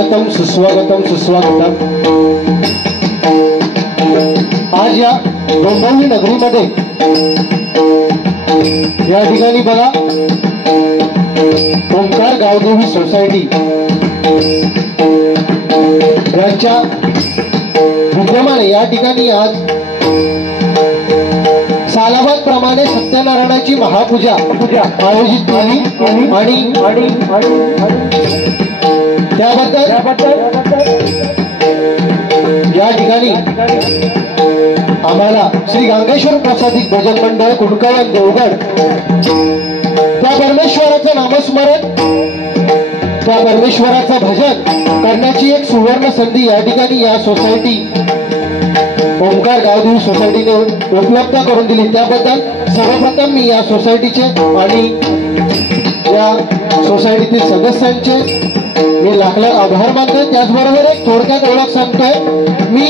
स्वागतम सुस्वागतम सुस्वागतम। आज या डोंबिवली नगरीमध्ये या ठिकाणी बघा ओंकार गावदेवी सोसायटी यांच्या विद्यमाने या ठिकाणी आज सालाबाद प्रमाणे सत्यनारायणाची महापूजा आयोजित केली आणि त्याबद्दल या ठिकाणी आम्हाला श्री गांगेश्वर प्रसादिक भजन मंडळ कुणकावन देवगड त्या परमेश्वराचं नामस्मरण त्या परमेश्वराचं भजन करण्याची एक सुवर्ण संधी या ठिकाणी या सोसायटी ओंकार गावदेवी सोसायटीने उपलब्ध करून दिली। त्याबद्दल सर्वप्रथम मी या सोसायटीचे आणि या सोसायटीतील सदस्यांचे मी लाख आभार मानतोय। त्याचबरोबर एक थोडक्यात ओळख सांगतोय। मी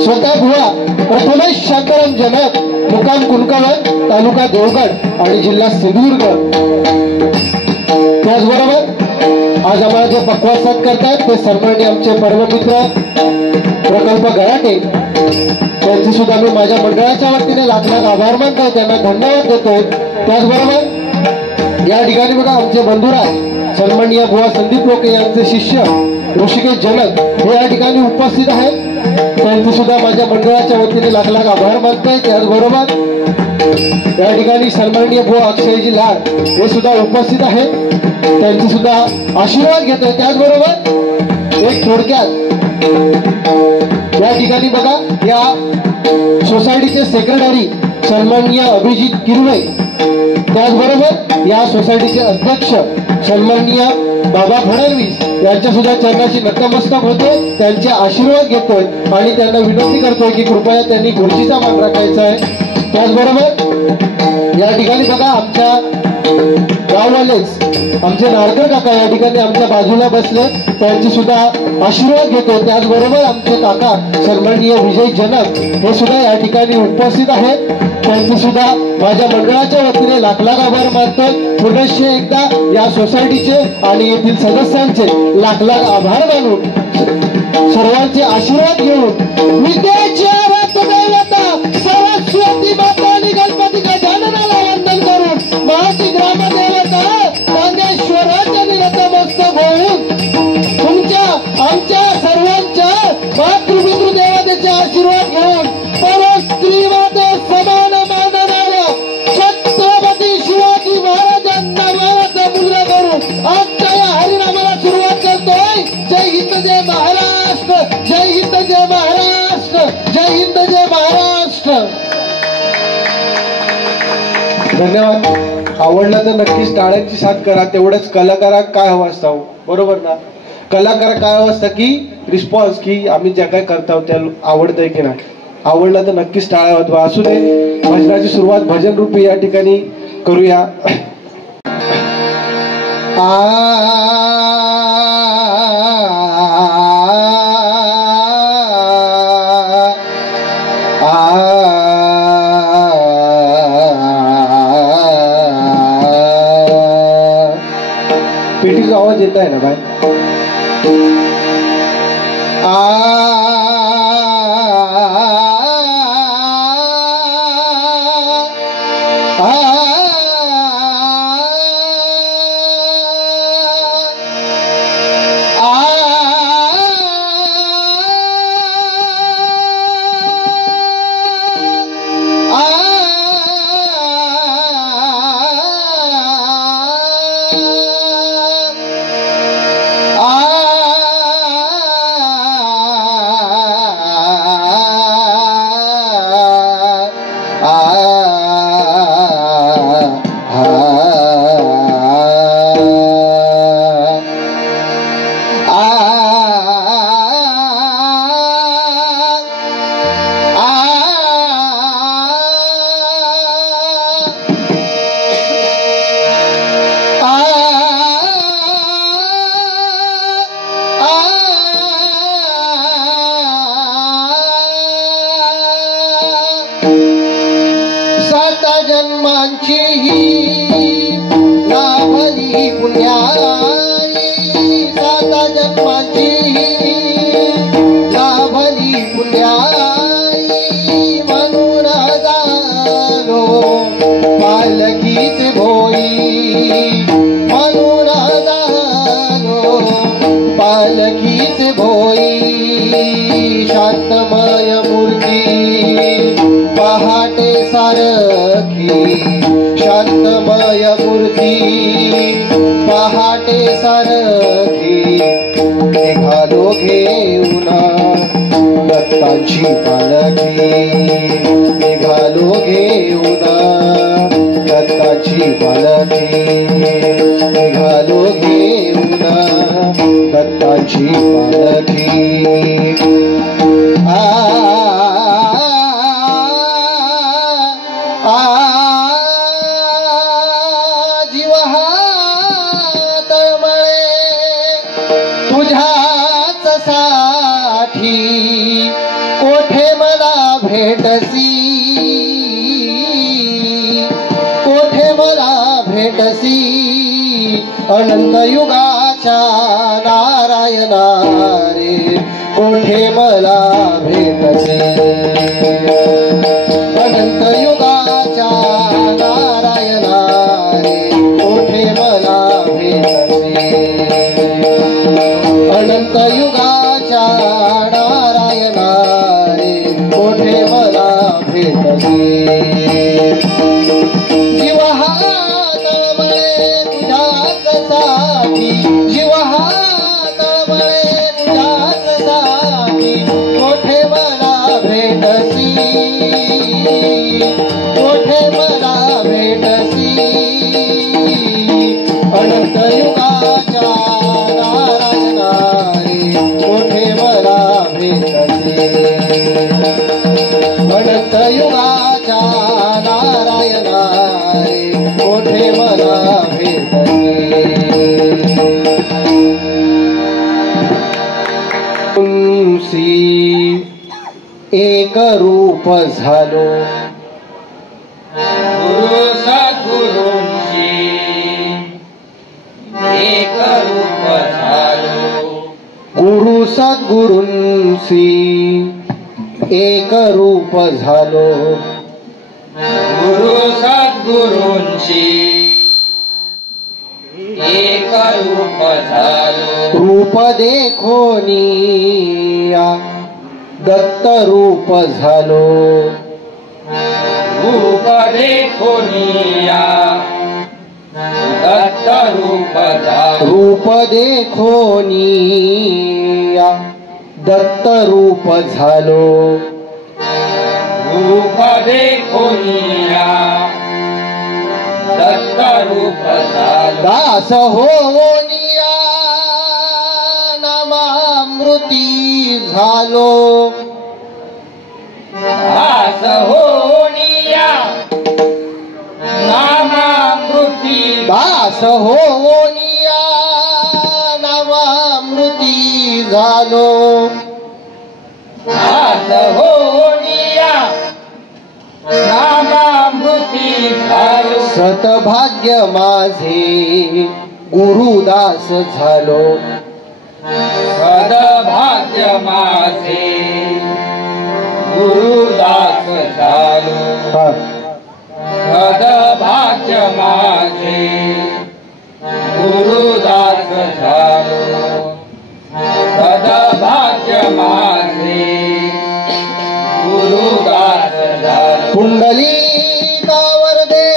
स्वतः भुवा प्रथमेश शांताराम जनक, मुक्काम कुणकावन, तालुका देवगड आणि जिल्हा सिंधुदुर्ग। त्याचबरोबर आज आम्हाला जे पक्वासात करतायत ते सन्माननीय आमचे परममित्र प्रकल्प गराटे, त्यांचे सुद्धा मी माझ्या मंडळाच्या वतीने लाख आभार मानतोय, त्यांना धन्यवाद देतोय। त्याचबरोबर या ठिकाणी बघा आमचे बंधुराज सन्माननीय बुवा संदीप लोके यांचे शिष्य ऋषिकेश जनक हे या ठिकाणी उपस्थित आहेत, त्यांचे सुद्धा माझ्या मंडळाच्या वतीने लाख आभार मानतोय। त्याचबरोबर या ठिकाणी सन्माननीय बुवा अक्षयजी लाड हे सुद्धा उपस्थित आहेत, त्यांचे सुद्धा आशीर्वाद घेतोय। त्याचबरोबर एक थोडक्यात या ठिकाणी बघा या सोसायटीचे सेक्रेटरी सन्माननीय अभिजित किरवे, त्याचबरोबर या सोसायटीचे अध्यक्ष सन्माननीय बाबा फडणवीस यांच्या सुद्धा चरणाशी नतमस्तक होतोय, त्यांचे आशीर्वाद घेतोय आणि त्यांना विनंती करतोय की कृपया त्यांनी खुर्चीचा मान राखायचा आहे। त्याचबरोबर या ठिकाणी बघा आमच्या गाववालेच आमचे नारकर काका या ठिकाणी आमच्या बाजूला बसले, त्यांचे सुद्धा आशीर्वाद घेतो। त्याचबरोबर आमचे काका सन्माननीय विजय जनक हे सुद्धा या ठिकाणी उपस्थित आहेत, त्यांचे सुद्धा माझ्या मंडळाच्या वतीने लाख आभार मानतोय। पुनश्च एकदा या सोसायटीचे आणि येथील सदस्यांचे लाख आभार मानून सर्वांचे आशीर्वाद घेऊन विद्येच्या देवता सरस्वती माता आणि गणपती गजाननाला वंदन करून महाती ग्रामदेवता नागेश्वराच्या नतमस्तक होऊन तुमच्या आमच्या सर्वांच्या मातृपितृ देवतेचे आशीर्वाद घेऊन परस्त्रीवाद समान मानणाऱ्या छत्रपती शिवाजी महाराजांना नावाचा मुलगा करून आजच्या या हरिनामाला सुरुवात करतोय। जय हिंद जय महाराष्ट्र, जय हिंद जय महाराष्ट्र, जय हिंद जय महाराष्ट्र। धन्यवाद। आवडलं तर नक्कीच टाळ्यांची साथ करा। तेवढंच कलाकाराक काय हवं असतं, बरोबर ना? कलाकार काय हवं असतं की रिस्पॉन्स, की आम्ही ज्या काय करतो त्या आवडतंय की नाही। आवडलं तर नक्कीच टाळ्या वाजवा। असू दे, भजनाची सुरुवात भजन रूपी या ठिकाणी करूया। पेटीचा आवाज येत आहे ना बाय? होई शांतमय मूर्ती पहाटे सारखी शांतमय मूर्ती पहाटे सारखी निघालो घेऊन दत्तांची पालखी निघालो घेऊन दत्ताची पालखी निघालो घेऊन दत्ताची पालखी जीव हा तळमळे तुझ्याच साठी कोठे मला भेटसी कोठे मला भेटसी अनंत युगाच्या नारायणा रे कोठे मला भेटसी अनंत युगाच्या नारायणा रे कोठे मला भेटसी अनंत युगाच्या नारायणा रे कोठे मला भेटसी जीव हा तळमळे तुझ्याच साठी जीव हा तळमळे तुझ्याच साठी कोठे मला भेटसी कोठे मला भेटसी अनंत युगाच्या नारायणा रे कोठे मला भेटसी अनंत युगाच्या नारायणा रे कोठे मला भेटसी एक रूप झालो गुरु सद्गुरूंची एक रूप झालो गुरु सद्गुरूंसी एक रूप झालो गुरु सद्गुरूंची एक रूप झालो रूप देखोनिया दत्त रूप झालो रूप देखोनिया दत्त रूप झालो रूप देखोनिया दत्त रूप झालो रूप देखोनिया दत्त रूप झालो दास होनिया नामामृती झालो दास होनिया नामामृती दास होनिया नामामृती झालो दास होनिया नामामृती झालो सतभाग्य माझे गुरुदास झालो सदभाग्य माझे गुरुदास झालो सदभाग्य माझे गुरुदास झालो सदभाग्य माझे गुरुदास झालो पुंडलिकावर दे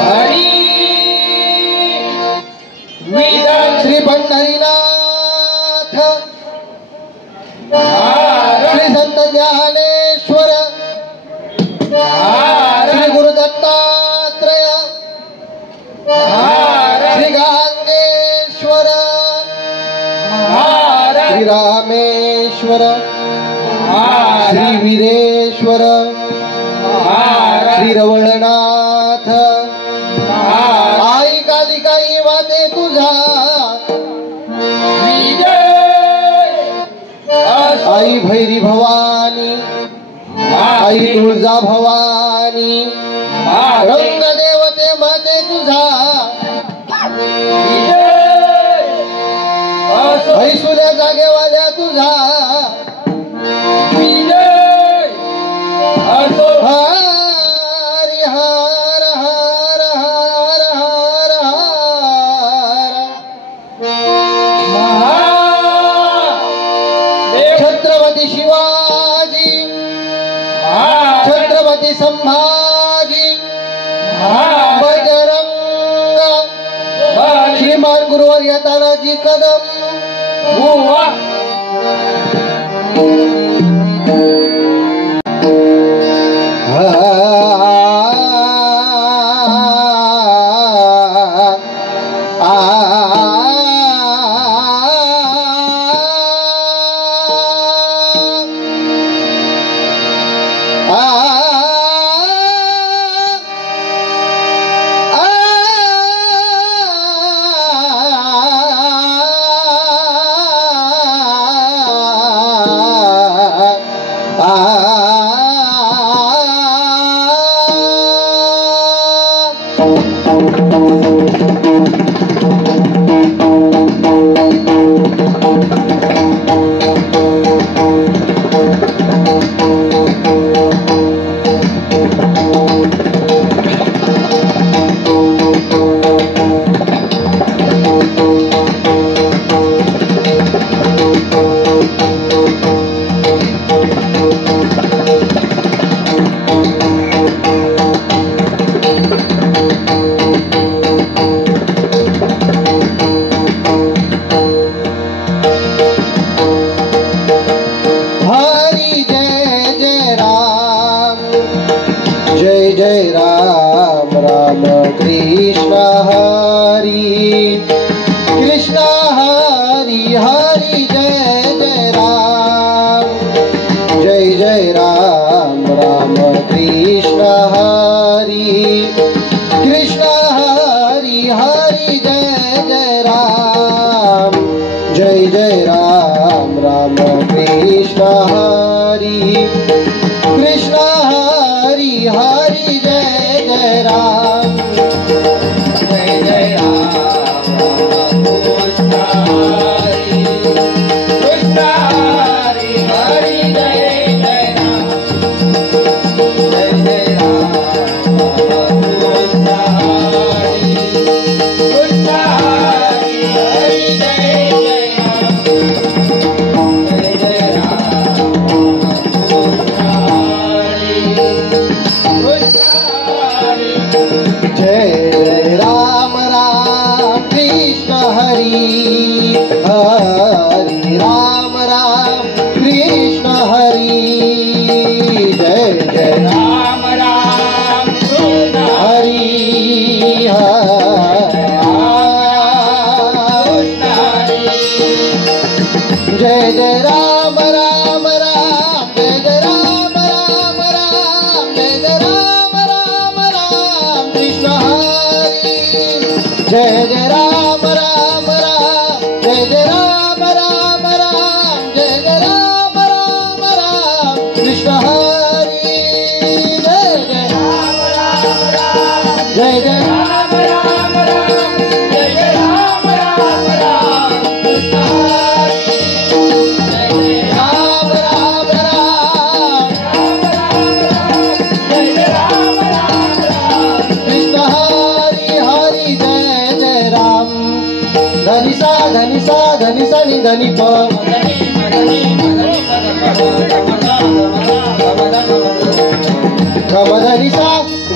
हरी श्री पंढरीनाथ श्री संत ज्ञानेश्वर श्री गुरुदत्तात्रय श्री गांगेश्वर श्री रामेश्वर श्री वीरेश्वर श्री रवळनाथ आई कालिकाई वाते तुझा आई भैरी भवानी आई तुळजा भवानी रंग देवते माते तुझा ऐसुल्या जागेवाल्या तुझा हरी हर हर हर हर हर समोर या तानाजी कदम बुवा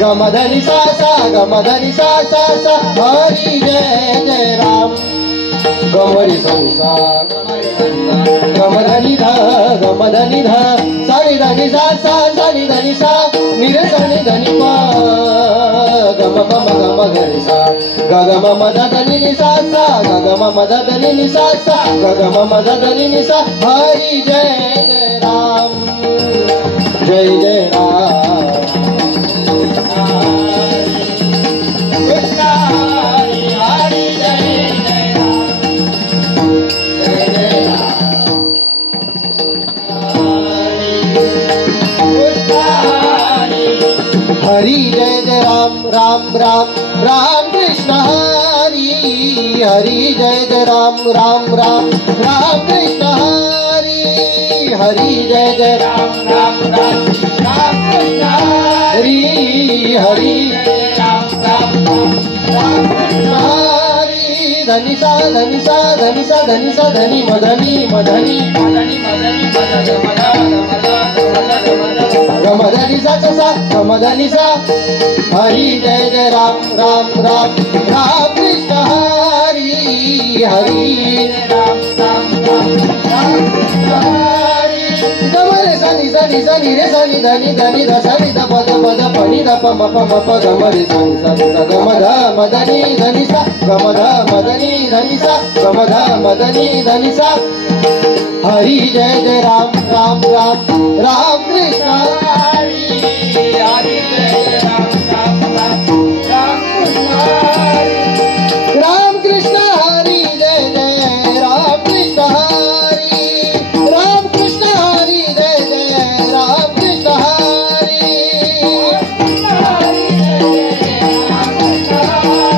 गमधनि सा सा गमधनि सा सा सा हरि जय जय राम गमरि सनि सा गमधनि ध सानि धनि सा सा सानि धनि सा निरे सनि धनि प गम पम गम गरि सा ग गम मद धनि नि सा सा ग गम मद धनि नि सा सा ग गम मद धनि नि सा हरि जय जय राम जय जय राम हरि जय जय राम राम राम राम कृष्ण हरि हरि जय जय राम राम राम राम कृष्ण हरि हरि जय जय राम राम राम राम कृष्ण हरि हरि राम राम राम कृष्ण हरि धनि सा धनि सा धनि सा धनि सा धनि मधनि मधनि मधनि मधनि गमधनि सा सा गमधनि सा हरि जय जय राम राम राम राम कृष्ण हरि हरी गमरे सानी सानी सानी रे सानी धनी धनी ध सानी ध पद पद पनी ध प म प म प गमरे सानी सानी ध गम ध मदनी धनी सा गम ध मदनी धनी सा गम ध मदनी धनी सा हरी जय जय राम राम राम राम कृष्ण हरी हरी जय राम राम राम राम कृष्ण हरी राम कृष्ण हरी जय जय राम कृष्ण हरी राम कृष्ण हरी जय जय राम कृष्ण हरी हरी जय राम कृष्ण हरी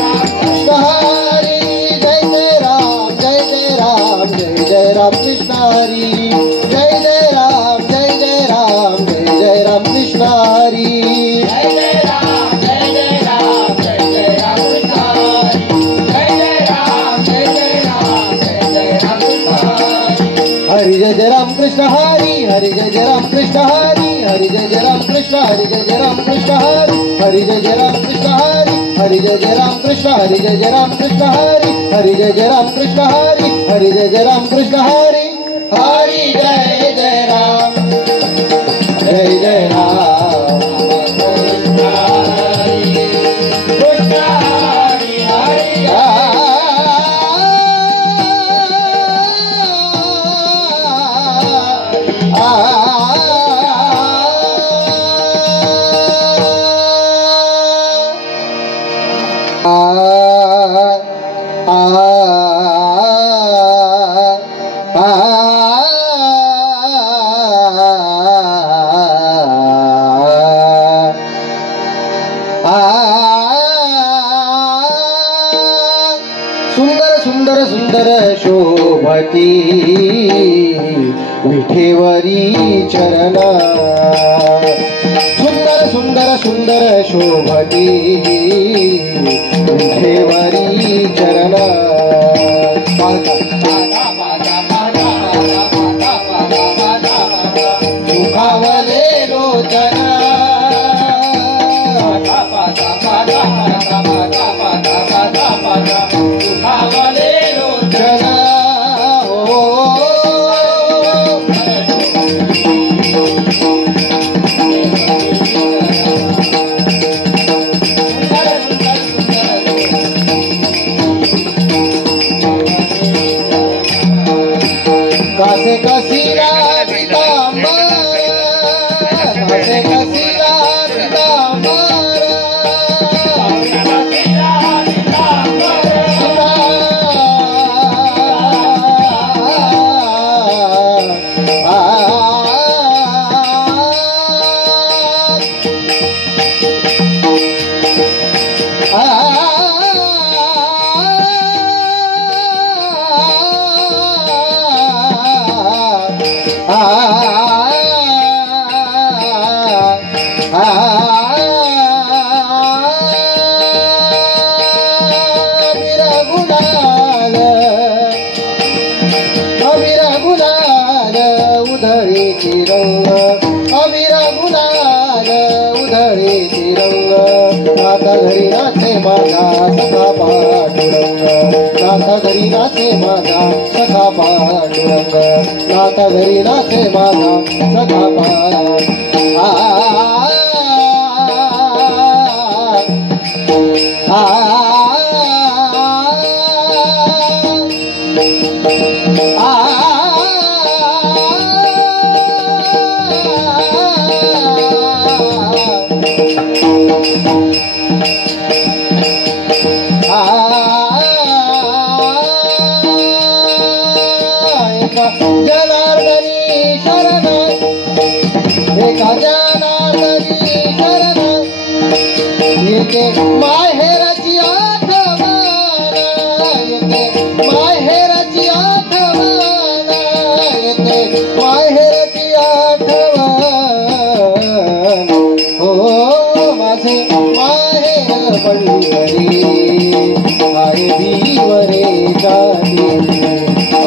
राम कृष्ण हरी जय हरी जय जय राम जय जय राम जय जय राम कृष्ण हरी जय जय राम जय जय राम जय जय राम कृष्ण हरी जय जय राम जय जय राम जय जय राम कृष्ण हरी जय जय राम जय जय राम जय जय राम कृष्ण हरी हरि जय जय राम कृष्ण हरि हरि जय जय राम कृष्ण हरि हरि जय जय राम कृष्ण हरि जय जय राम कृष्ण हरि हरि जय जय राम कृष्ण हरि हरि जय जय राम कृष्ण हरि जय जय राम कृष्ण हरि हरि जय जय राम कृष्ण हरि हरि जय जय राम कृष्ण हरि हरि जय जय राम जय जय राम कृष्ण हरी कृष्ण हरी हरी सुंदर सुंदर सुंदर शोभती विठेवरी चरण सुंदर सुंदर सुंदर शोभती विठेवरी चरण सुखावले लोचन जन हो कासे कसीला पितांबर कासे कसीला पितांबर रंग अबीर गुलाल उधळे रंग नाथा घरी नाचे माझा सखा पांडुरंग नाथा घरी नाचे माझा सखा पांडुरंग नाथा घरी नाचे माझा सखा जनार्दनी शरण एका जनार्दनी शरण येते माहेराची आठवण येते माहेराची आठवण येते माहेराची आठवण हो माझे माहेर पंढरी आहे भीवरे जाती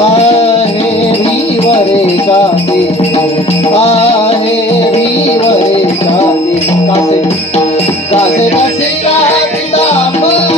आहे भीवरे जाती आहे भीवरे जाती कासे कासे कासे का पितांबर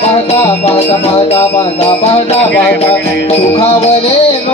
पाहता पाहता पाहता पाहता पाहता पाहता सुखावले लोचन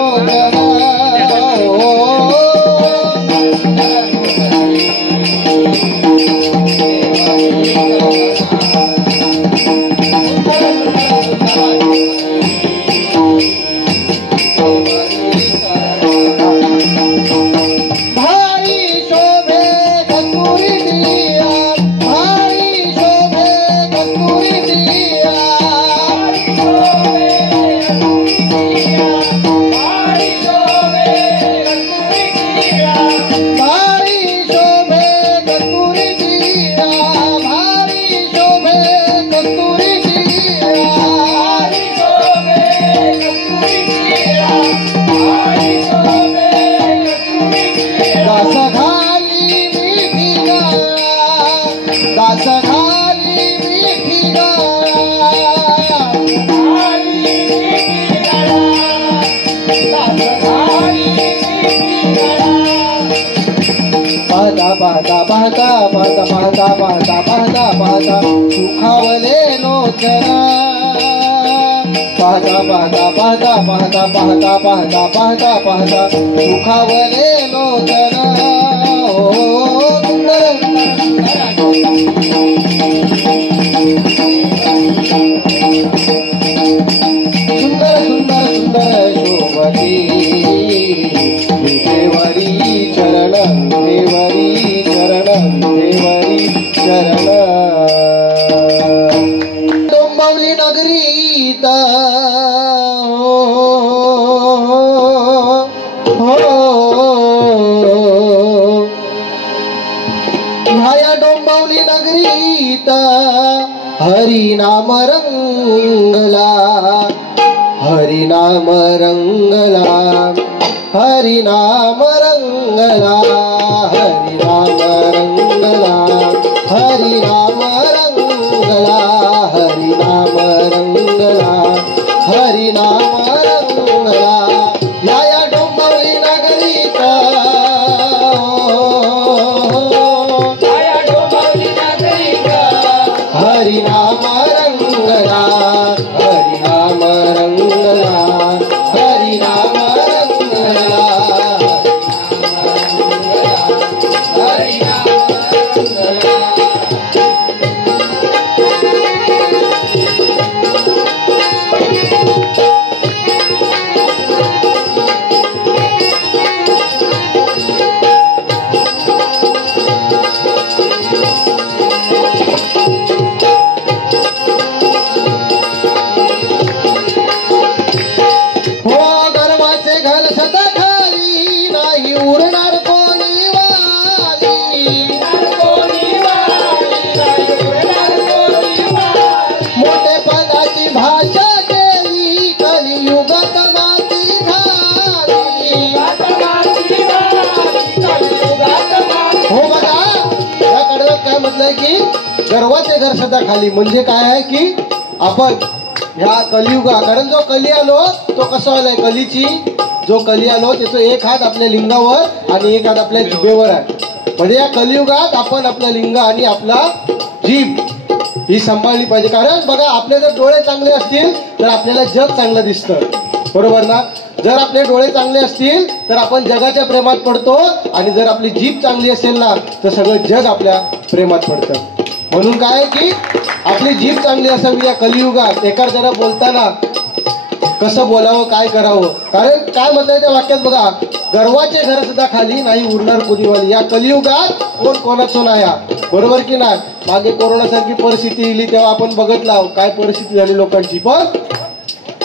पाहता पाहता पाहता पाहता पाहता पाहता पाहता सुखावले लोचन पाहता पाहता पाहता पाहता पाहता पाहता पाहता पाहता सुखावले लोचन सुंदर सुंदर सुंदर शोभती देवरी चरण देवरी चरण देवरी चरण डोंबिवली नगरीत ह्या डोंबिवली नगरीत हरिनाम रंगला हरिनाम रंगला हरिनाम रंगला हरिनाम रंगला हरिनाम रंगला हरिनाम रंगला हरिनाम रंगला या डोंबिवली नगरीत हरिनाम रंगला हरिनाम रंगला हरिनाम रंगला की गर्वाचे घर सदा खाली म्हणजे काय आहे की आपण ह्या कलियुगा कारण जो कली आलो तो कसा आलाय कलीची जो कली आलो त्याचा एक हात आपल्या लिंगावर आणि एक हात आपल्या जिभेवर आहे म्हणजे या कलियुगात आपण आपलं लिंग आणि आपला जीभ ही सांभाळली पाहिजे कारण बघा आपले जर डोळे चांगले असतील तर आपल्याला जग चांगलं दिसतं बरोबर ना जर आपले डोळे चांगले असतील तर आपण जगाच्या प्रेमात पडतो आणि जर आपली जीभ चांगली असेल ना तर सगळं जग आपल्या प्रेमात पडतं म्हणून काय की आपली जीभ चांगली असावी या कलियुगात एखाद्याला बोलताना कसं बोलावं काय करावं कारण काय म्हणताय त्या वाक्यात बघा गर्वाचे घर सुद्धा खाली नाही उरणार कोणीवाली या कलियुगात कोण कोणाचं नाही बरोबर की नाही मागे कोरोनासारखी परिस्थिती आली तेव्हा आपण बघितलं काय परिस्थिती झाली लोकांची पण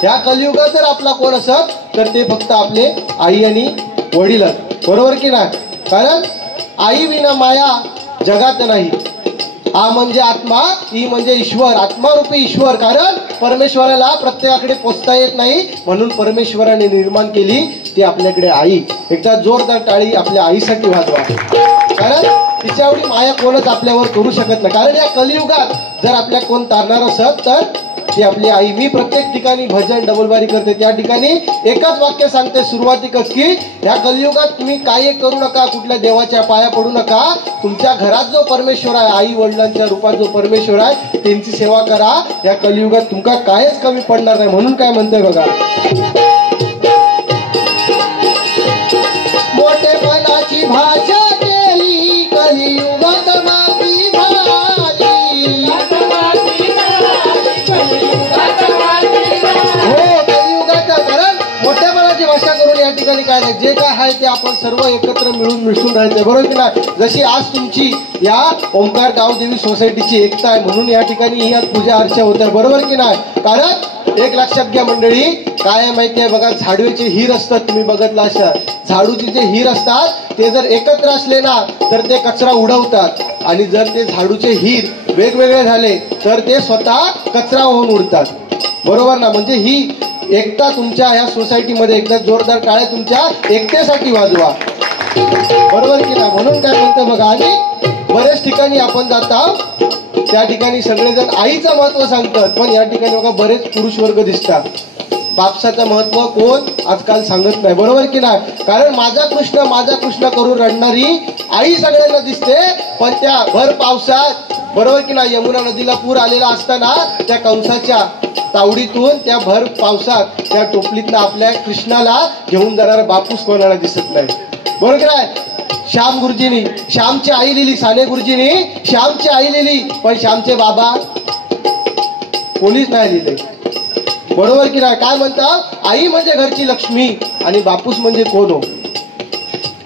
या कलियुगात जर आपला कोण असत तर ते फक्त आपले आई आणि वडीलच बरोबर की नाही कारण आई विना माया जगात नाही हा म्हणजे आत्मा ही म्हणजे ईश्वर आत्मारूपी ईश्वर कारण परमेश्वराला प्रत्येकाकडे पोचता येत नाही म्हणून परमेश्वराने निर्माण केली ती आपल्याकडे आई एकदा जोरदार टाळी आपल्या आईसाठी वाजवा कारण तिच्या एवढी माया कोणच आपल्यावर करू शकत नाही कारण या कलियुगात जर आपल्या कोण तारणार असत तर ती आपली आई. मी प्रत्येक ठिकाणी भजन डबलबारी करते त्या ठिकाणी एकच वाक्य सांगते सुरुवातीकच की ह्या कलियुगात तुम्ही काय करू नका, कुठल्या देवाच्या पाया पडू नका. तुमच्या घरात जो परमेश्वर आहे, आई वडिलांच्या रूपात जो परमेश्वर आहे त्यांची सेवा करा. या कलियुगात तुमका कायच कमी पडणार नाही. म्हणून काय म्हणते बघा, मोठेपणाची भाषा केली कलियुगात माती झाली. हो, कलियुगात कारण मोठेपणाची भाषा करून या ठिकाणी काय नाही, जे काय आहे ते आपण सर्व एकत्र मिळून मिसळून राहायचं. बरोबर की नाही? जशी आज तुमची या ओंकार गावदेवी सोसायटीची एकता आहे म्हणून या ठिकाणी ही आज पूजा अर्चा होत आहे. बरोबर की नाही? कारण एक लक्षात घ्या मंडळी, काय आहे माहिती आहे बघा, झाडूचे हीर असतात, तुम्ही बघितलं असं, झाडूचे जे हीर असतात ते जर एकत्र असले ना तर ते कचरा उडवतात, आणि जर ते झाडूचे हीर वेगवेगळे झाले तर ते स्वतः कचरा होऊन उडतात. बरोबर ना? म्हणजे ही एकता तुमच्या ह्या सोसायटीमध्ये एकदा जोरदार टाळ्या तुमच्या एकतेसाठी वाजवा. बरोबर की नाही? म्हणून काय म्हणतो बघा, आणि बरेच ठिकाणी आपण जाता त्या ठिकाणी सगळेजण आईचं महत्व सांगतात, पण या ठिकाणी बघा बरेच पुरुष वर्ग दिसतात. बापसाचं महत्व कोण आजकाल सांगत नाही. बरोबर की नाही? कारण माझा कृष्ण करून रडणारी आई सगळ्यांना दिसते, पण त्या भर पावसात, बरोबर की नाही, यमुना नदीला पूर आलेला असताना त्या कंसाच्या तावडीतून त्या भर पावसात त्या टोपलीतनं आपल्या कृष्णाला घेऊन जाणारा बापूस कोणाला दिसत नाही. बरोबर की नाही? श्याम गुरुजींनी श्यामची आई लिहिली, साने गुरुजींनी श्यामची आई लिहिली, पण श्यामचे बाबा कोणीच नाही लिहिले. बरोबर की नाही? काय म्हणतात, आई म्हणजे घरची लक्ष्मी आणि बापूस म्हणजे कोण हो?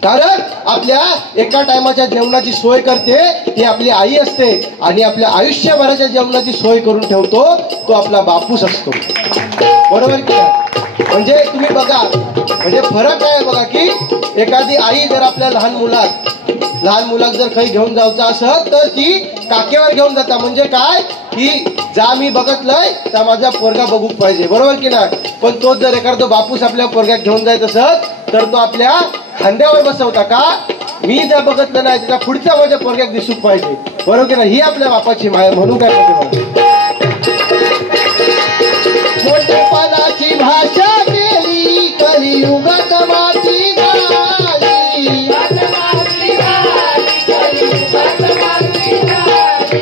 कारण आपल्या एका टायमाच्या जेवणाची सोय करते ती आपली आई असते, आणि आपल्या आयुष्यभराच्या जेवणाची सोय करून ठेवतो तो आपला बापूस असतो. बरोबर की नाही? म्हणजे तुम्ही बघा, म्हणजे फरक आहे बघा की एखादी आई जर आपल्या लहान मुलाक जर काही घेऊन जायचं असत तर ती काकेवर घेऊन जाता. म्हणजे काय की जा मी बघतलंय तर माझा पोरगा बघू पाहिजे. बरोबर की नाही? पण तोच जर एखादा बापूस आपल्या पोरग्यात घेऊन जायचं असत तर तो आपल्या खांद्यावर बसवता का, मी जर बघितलं नाही त्याचा पुढचा माझ्या पोरग्यात दिसूक पाहिजे. बरोबर की नाही? ही आपल्या बापाची माया. म्हणून काय म्हणते, मोठेपणाची भाषा केली कलियुगात माती झाली.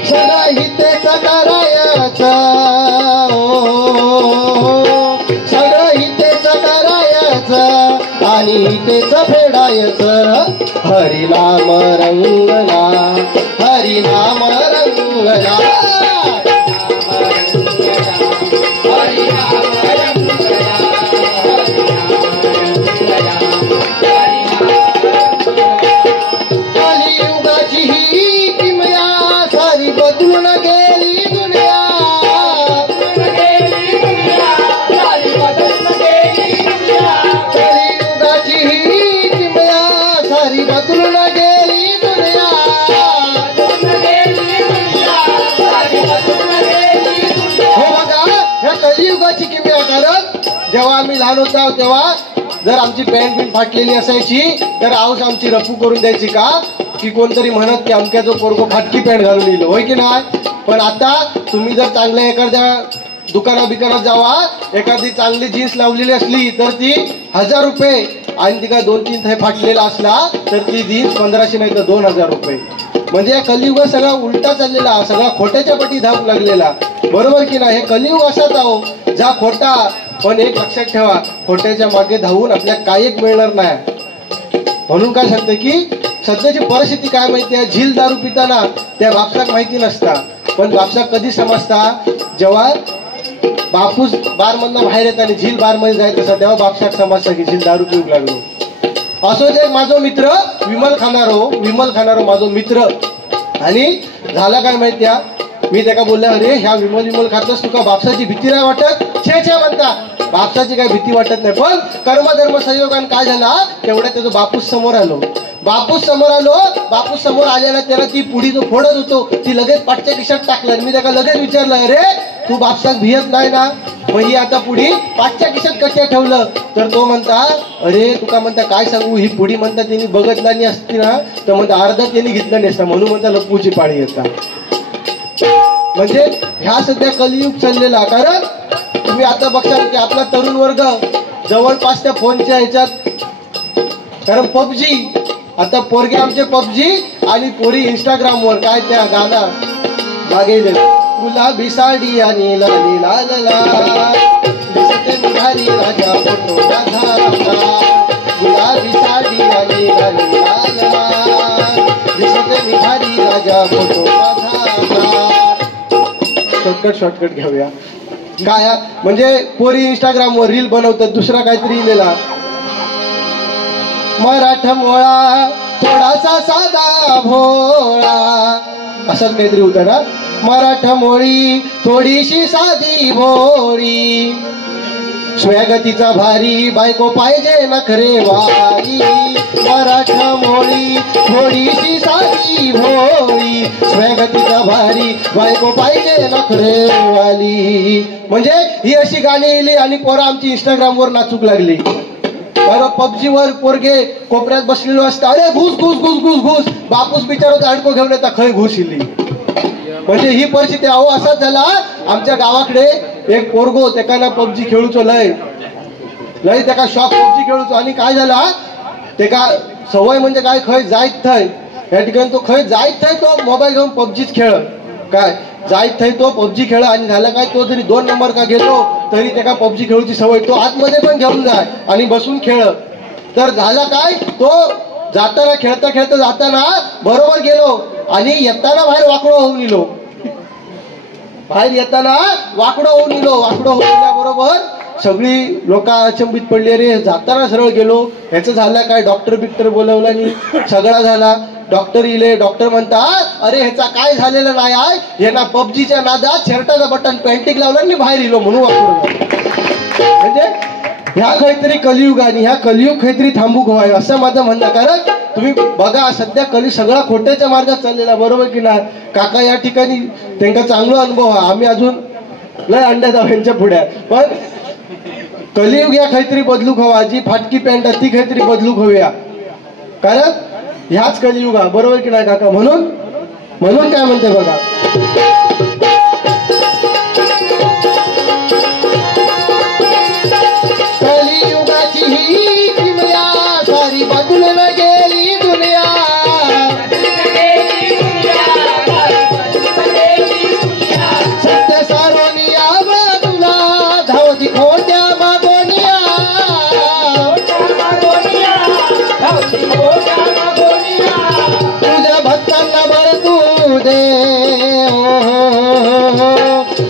सदा हितेच करायचं, सगळं हितेच करायचं आणि हितेच फेडायचं. हरिनाम रंगला, हरिनाम रंगला, कलियुगाची ही किमया सारी बदलून गेली दुनिया. कलियुगाची ही किमया सारी बदलून गेली दुनिया. हो बघा, ह्या कलियुगाची किमया. कारण जेव्हा आम्ही लहान होतो तेव्हा जर आमची पॅन्ट बिंट फाटलेली असायची तर आऊस आमची रफू करून द्यायची का की कोणतरी म्हणत की अमक्याचं पोरगो फाटकी पॅन्ट घालून येईल. होय की नाही? पण आता तुम्ही जर चांगल्या एखाद्या दुकानात जावा, एखादी चांगली जीन्स लावलेली असली तर ती 1000 रुपये, आणि तिका 2-3 थाय फाटलेला असला तर ती जीन्स 1500 नाही तर 2000 रुपये. म्हणजे कलियुग सगळा उलटा चाललेला, सगळा खोट्याच्या पटी धावू लागलेला. बरोबर की नाही? हे कलियुग असाच आहो जा खोटा. पण एक लक्षात ठेवा, खोट्याच्या मागे धावून आपल्या काय एक मिळणार नाही. म्हणून काय सांगते की सध्याची परिस्थिती काय माहिती आहे, झील दारू पिताना त्या बापसाक माहिती नसता, पण बापसाक कधी समजता जेव्हा बापूस बार मधनं बाहेर येत आणि झील बार मध्ये जायचं असं तेव्हा बापसाक समजता की झील दारू पिऊक लागलो. असोच एक माझा मित्र विमल खानारो माझा मित्र, आणि झाला काय माहिती आहे, मी त्याला बोलला अरे ह्या विमल खातस तुका बापसाची भीती नाही वाटत? छे म्हणता, बापसाची काही भीती वाटत नाही. पण कर्मधर्म संयोगाने काय झाला, तेवढ्या त्याचा बापूस समोर आलो. बापूस समोर आलेला त्याला ती पुढी जो फोडत होतो ती लगेच पाठच्या खिशात टाकलं. मी त्याला लगेच विचारलं अरे तू बापसाक भियत नाही ना, मग ही आता पुढी पाठच्या खिशात कशा ठेवलं? तर तो म्हणता अरे तुका म्हणता काय सांगू, ही पुढी म्हणता त्यांनी बघतला नाही असती ना तर म्हणता अर्धा त्यांनी घेतलं नसता, म्हणून म्हणता लपूची पाळी येतात. म्हणजे ह्या सध्या कलियुग चाललेला. कारण तुम्ही आता बघताल की आपला तरुण वर्ग जवळपास त्या फोनच्या ह्याच्यात, कारण पबजी, आता पोरगे आमचे पबजी आणि पोरी इंस्टाग्रामवर काय त्या गाणं मागे गुलाबी साडी आणि लाली लाल लाल दिसते निघाली राजा फोटो माझा, गुलाबी साडी आणि लाली लाल लाल दिसते निघाली राजा फोटो माझा. शॉर्टकट घेऊया. काय म्हणजे पोरी इंस्टाग्रामवर रील बनवतात, दुसरा काहीतरी लिहिलेला मराठा मोळा थोडासा साधा भोळा, असंच काहीतरी होतं ना. मराठा मोळी थोडीशी साधी भोळी, स्वयगतीचा भारी बायको पाहिजे नखरे वाली. मराठा मोळी थोडीशी साधी भोळी, स्वयगतीचा भारी बायको पाहिजे नखरे वाली. म्हणजे ही अशी गाणी लिहिली आणि पोरं आमची इंस्टाग्रामवर नाचूक लागली. बरं पबजीवर पोरगे कोपऱ्यात बसलेलो असतं, अरे घुस घुस घुस घुस घुस, बापूस बिचारा अडको घेऊन येतात खय घुस इली. म्हणजे ही परिस्थिती. अहो असाच झाला आमच्या गावाकडे एक पोरगो त्याला पबजी खेळूचो लय त्याका शॉक पबजी खेळूचो. आणि काय झाला त्याका सवय म्हणजे काय खय जायत थंय या ठिकाणी तो खय जायत थंय तो मोबाईल घेऊन पबजीच खेळ, काय जायत थंय तो पबजी खेळ. आणि झालं काय तो जरी 2 नंबर का घेतो तरी त्याला पबजी खेळूची सवय, तो आतमध्ये पण घेऊन जाय आणि बसून खेळ. तर झाला काय तो जाताना खेळता खेळता जाताना बरोबर गेलो आणि येताना बाहेर वाकडो होऊन गेलो. बाहेर येताना वाकडो होऊन गेलो. वाकडो होऊन गेल्याबरोबर सगळी लोक अचंबित पडली, अरे जाताना सरळ गेलो, ह्याचं झालं काय. डॉक्टर बिक्टर बोलवला आणि सगळा झाला. डॉक्टर इले, डॉक्टर म्हणतात अरे ह्याचा काय झालेलं नाही आहे, हे ना पबजीच्या नादात शर्टाचं बटन पेंटिंग लावलं आणि बाहेर इलो म्हणून वाकडो. म्हणजे ह्या काहीतरी कलियुग आणि ह्या कलियुग काहीतरी थांबू हवाय असं माझं म्हणणं. कारण तुम्ही बघा सध्या सगळा खोट्याच्या मार्गात चाललेला, बरोबर की नाही. काका या ठिकाणी त्यांचा चांगला अनुभव आहे, आम्ही अजून लय अंड्यात आहोत यांच्या पुढ्यात. पण कलियुग या काहीतरी बदलूक हवा, जी फाटकी पॅन्ट ती काहीतरी बदलूक हव्या. कारण ह्याच कलियुग आहे, बरोबर की नाही काका. म्हणून काय म्हणते बघा, कलियुगाची ही किमया सारी बदलून गेली दुनिया. सत्य सारोनिया बाजूला धावती खोट्या मागोनिया. तुझ्या भक्तांना बळ तू दे,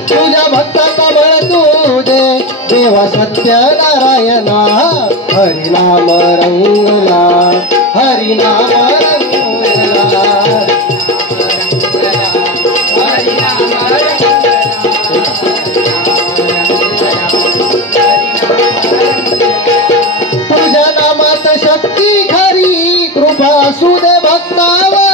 तुझ्या भक्तांना बळ तू दे, देवा सत्यनारायणा. हरिनाम रंगला, हरिनाम रंगला, तुझ्या नामात शक्ती खरी, कृपा असू दे भक्तावरी.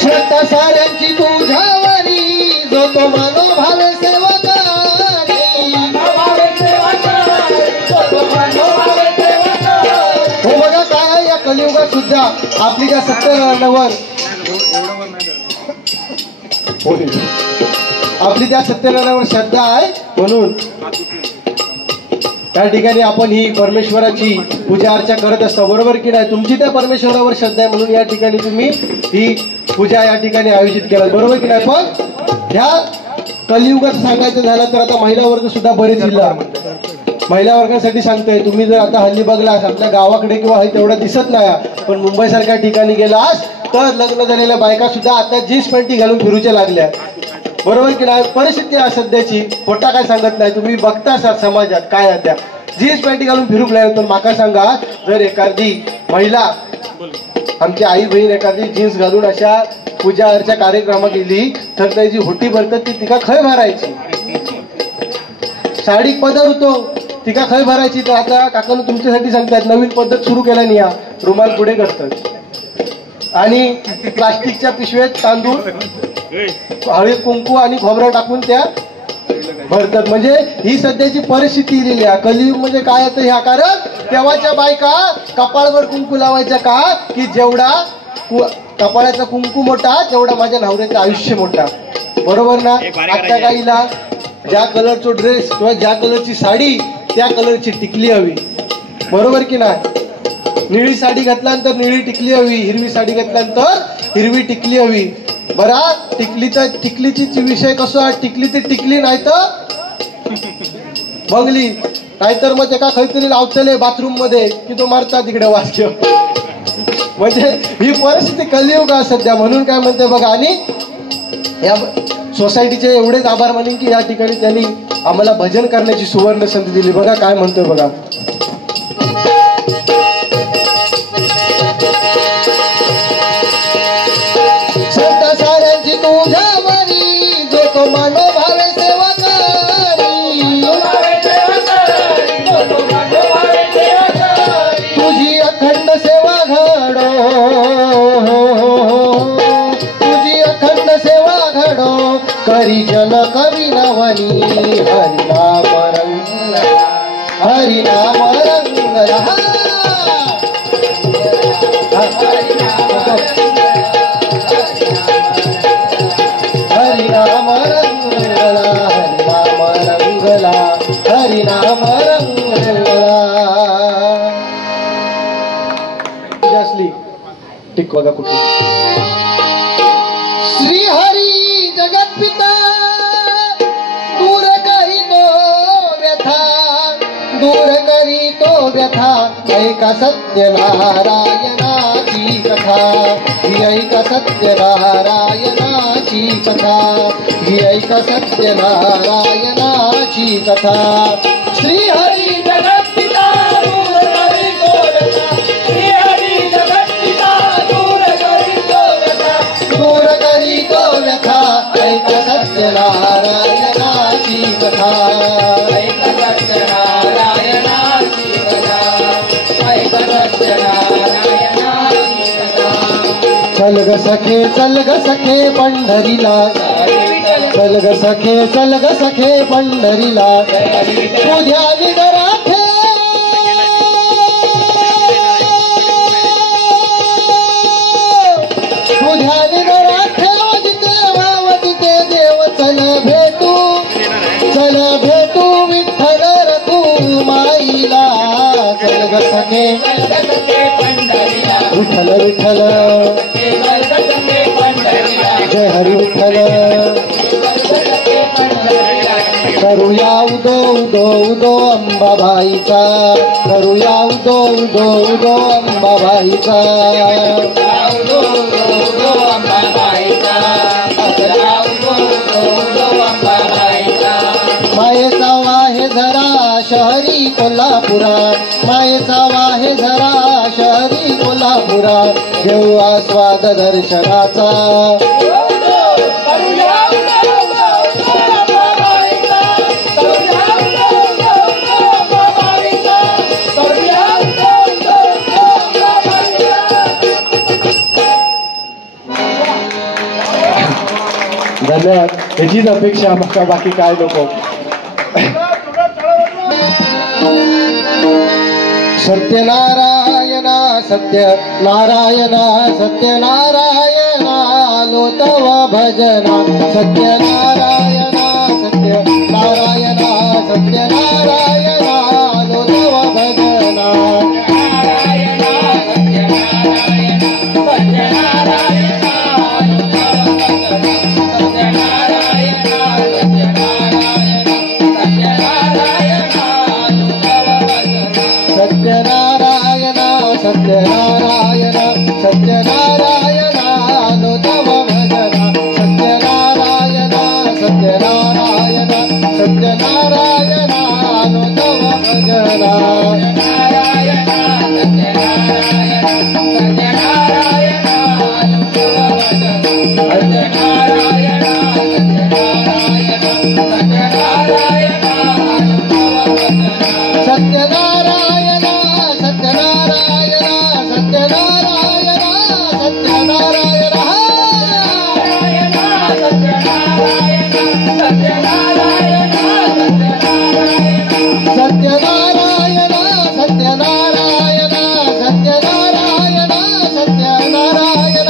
श्रद्धा साऱ्यांची तुझ्यावरी, जो तो मनोभाव सेवकारी. हो बघा काय या कलियुगात सुद्धा आपली त्या सत्यनारायणावर आपली त्या सत्यनारायणावर श्रद्धा आहे. म्हणून त्या ठिकाणी आपण ही परमेश्वराची पूजा अर्चा करत असतो, बरोबर की नाही. तुमची त्या परमेश्वरावर श्रद्धा आहे म्हणून या ठिकाणी तुम्ही ही पूजा या ठिकाणी आयोजित केला, बरोबर की नाही. पण ह्या कलियुगाचं सांगायचं झालं तर आता महिला वर्ग सुद्धा बरेच जिल्हा महिला वर्गासाठी सांगतोय. तुम्ही जर आता हल्ली बघलास आपल्या गावाकडे किंवा तेवढं दिसत नाही, पण मुंबई सारख्या ठिकाणी गेलास तर लग्न झालेल्या बायका सुद्धा आता जीन्स पॅन्टी घालून फिरूच्या लागल्या, बरोबर की नाही. परिस्थिती आहे सध्याची, खोटा काय सांगत नाही. तुम्ही बघता समाजात काय आहे त्या जीन्स पॅन्टी घालून फिरूक लागल्या. तर माका सांगा, जर एखादी महिला आमची आई बहीण एखादी जीन्स घालून अशा पूजा अर्चा कार्यक्रमात गेली तर त्याची होटी भरतात ती तिका खय भरायची. साडी पदर होतो तिका खय भरायची. तर आता काकानं तुमच्यासाठी सांगतात नवीन पद्धत सुरू केला नाही, या रुमाल पुढे करतात आणि प्लास्टिकच्या पिशवेत तांदूळ हळद कुंकू आणि खोबरं टाकून त्या भरतात. म्हणजे ही सध्याची परिस्थिती दिलेली आहे. कलियुग म्हणजे काय येतं ह्या. कारण तेव्हाच्या बायका कपाळवर कुंकू लावायच्या का की जेवढा कपाळाचा कुंकू मोठा तेवढा माझ्या नवऱ्याचं आयुष्य मोठा. बरोबर ना? आत्या गाईला ज्या कलरचा ड्रेस किंवा ज्या कलरची साडी त्या कलरची टिकली हवी. बरोबर की नाही? निळी साडी घातल्यानंतर निळी टिकली हवी, हिरवी साडी घातल्यानंतर हिरवी टिकली हवी. बरा टिकलीची विषय कसं, टिकली ती टिकली नाही तर बंगली, नाहीतर मग एका काहीतरी लावतले बाथरूम मध्ये की तो मारता तिकडे वास घेऊन. म्हणजे ही परिस्थिती कलियुग आहे सध्या. म्हणून काय म्हणते बघा, आणि या सोसायटीचे एवढेच आभार मानेन की या ठिकाणी त्यांनी आम्हाला भजन करण्याची सुवर्ण संधी दिली. बघा काय म्हणतोय बघा. संत साऱ्यांची तुझ्यावरी जो तो मानव भावे सेवा करी, तुझी अखंड सेवा घडो, तुझी अखंड सेवा घडो, करी जन कवी नवनी. हरिनाम रंगला, हरिनाम रंगला, हरिनाम रंगला, हरिनाम रंगला, हरिनाम रंगला. असली टिक बघा कुठे. श्री हरी जगत पिता दूर करी तो व्यथा, दूर करी तो व्यथा. ऐका सत्य नारायणाची कथा, ही ऐका सत्य नारायणाची कथा, ही ऐका सत्य नारायणाची कथा. श्री हरी जगत पिता दूर करी तो व्यथा, श्री हरी जगत पिता दूर करी तो व्यथा, दूर करी तो व्यथा. ऐका सत्य नारायणाची कथा, ऐका सत्य नारायणाची कथा, ऐका सत्य नारायणाची कथा. चल ग सखे, चल ग सखे पंढरीला, चल ग सखे, चल ग सखे पंढरीला. तुझ्या विदराथे, तुझ्या विदराथे वावदिते देव. चल भेटू, चल भेटू विठ्ठल रखुमाईला. चल ग सखे, विठ्ठल विठ्ठल, जय हरी विठ्ठल. करूया उदो उदो उदो अंबाबाईचा, करूया उदो उदो उदो अंबाबाईचा. मायेचा वाहे झरा शहरी कोल्हापुरा, मायेचा वाहे झरा शहरी कोल्हापुरा. घेऊ आस्वाद दर्शनाचा, धन्यवाद. ह्याचीच अपेक्षा मका, बाकी काय नको. सत्यनारायणा सत्यनारायणा सत्यनारायणा लो तव भजना. सत्यनारायणा सत्यनारायणा सत्यनारायणा लो तव भजना. सत्यनारायणा सत्यनारायणा सत्यनारायणा लो तव भजना. सत्यनारायणा सत्यनारायणा सत्यनारायणा लो तव भजना. सत्यनारायण सत्यनारायण सत्यनारायण सत्यनारायण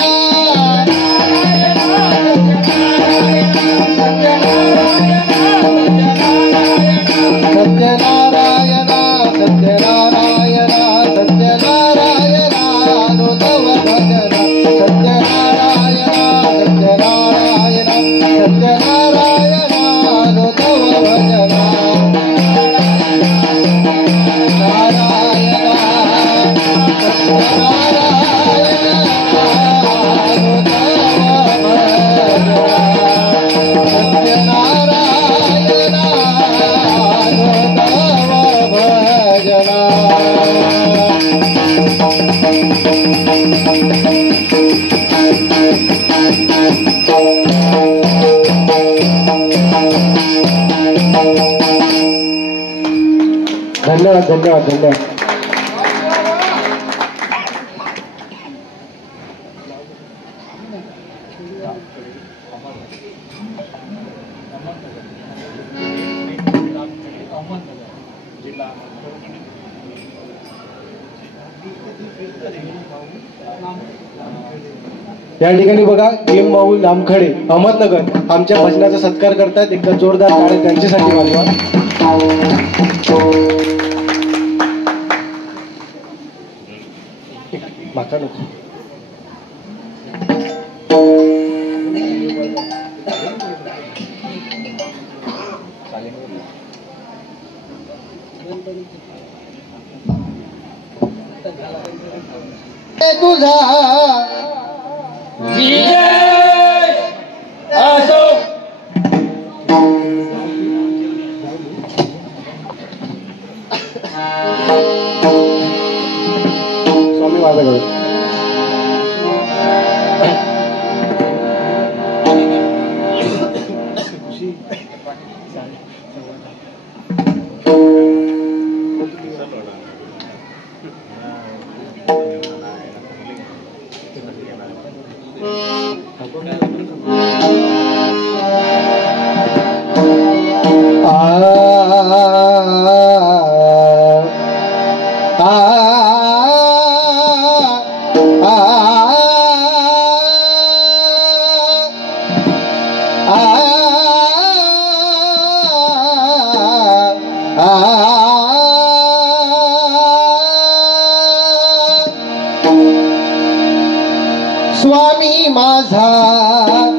धन्यवाद धन्यवाद धन्यवाद. या ठिकाणी बघा गेम माऊ लामखडे अहमदनगर आमच्या भजनाचा सत्कार करतात. एकदा जोरदार टाळ्या त्यांच्यासाठी वाजवा. माका नको. तुझा स्वामी माझ्याकडे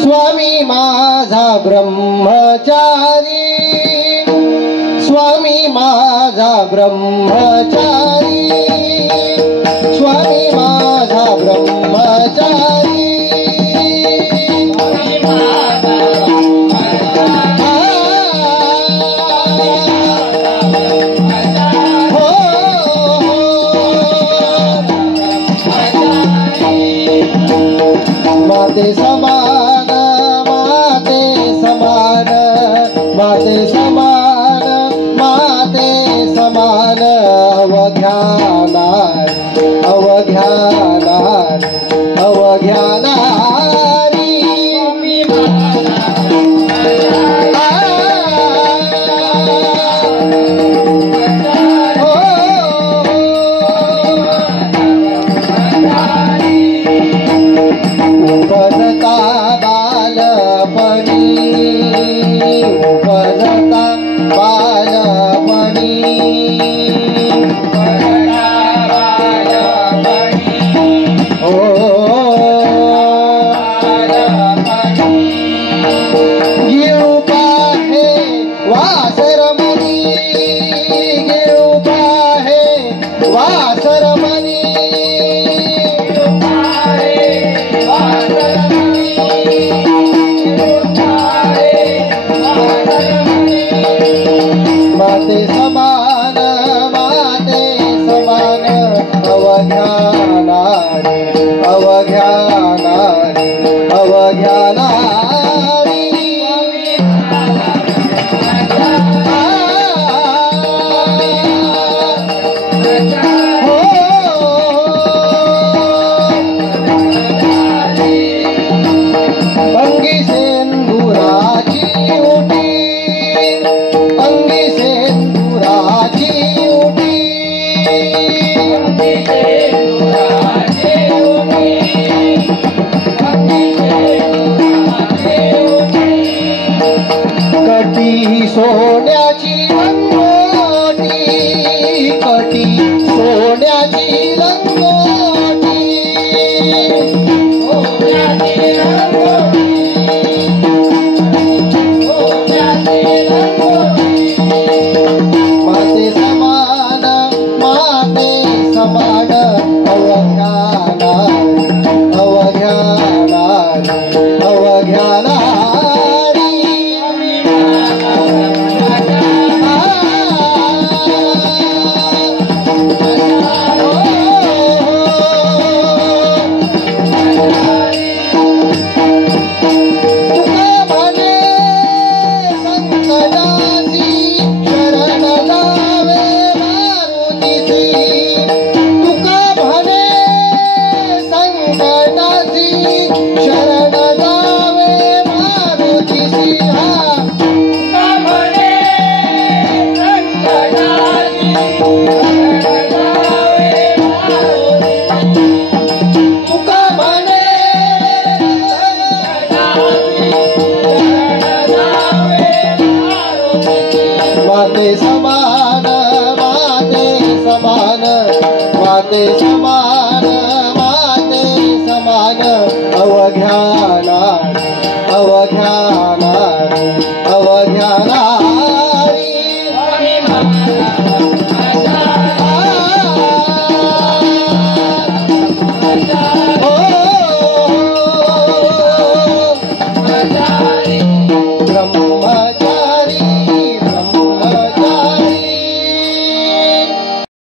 स्वामी माझा ब्रह्मचारी, स्वामी माझा ब्रह्मचारी.